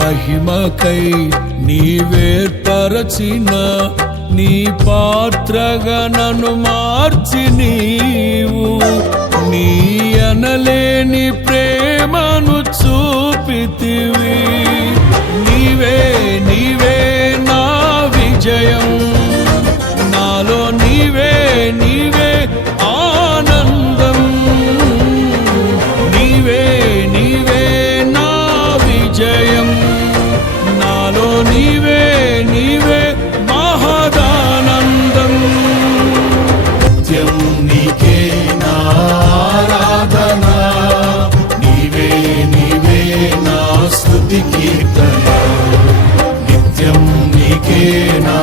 మహిమకై నీవేర్పరచిన నీ పాత్రగా నన్ను మార్చి నీవు నీ అనలేని ప్రేమను చూపితివి. నీవే నీవే నా విజయం, నాలో నీవే నీవే ఆనందం. నీవే నీవే నా విజయం, నాలో నీవే నీవే మహదానందం. నిత్యం నీకే నా ఆరాధన, నీవే నీవే నా స్తుతి కీర్తన. నిత్యం నీకే నా